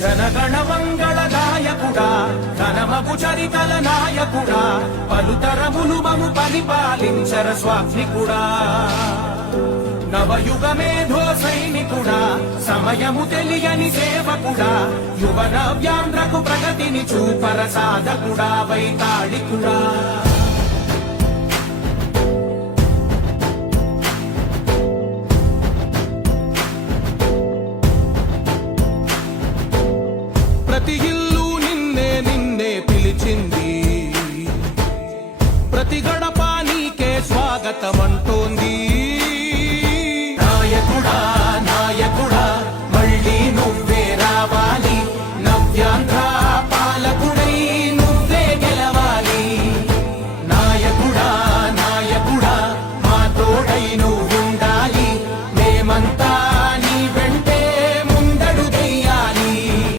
జనగణ మంగళదాయకుడా ఘనమగు చరితల నాయకుడా పలుతరములు మము పరిపాలించర స్వామికుడా నవయుగ మేధో సైనికుడా సమయము తెలియని సేవకుడా యువన వ్యాంధ్రకు ప్రగతిని చూపర సాధకుడా వైతాళికుడా ప్రతి ఇల్లు నిన్నే నిన్నే పిలిచింది ప్రతి గడప నీకే స్వాగతం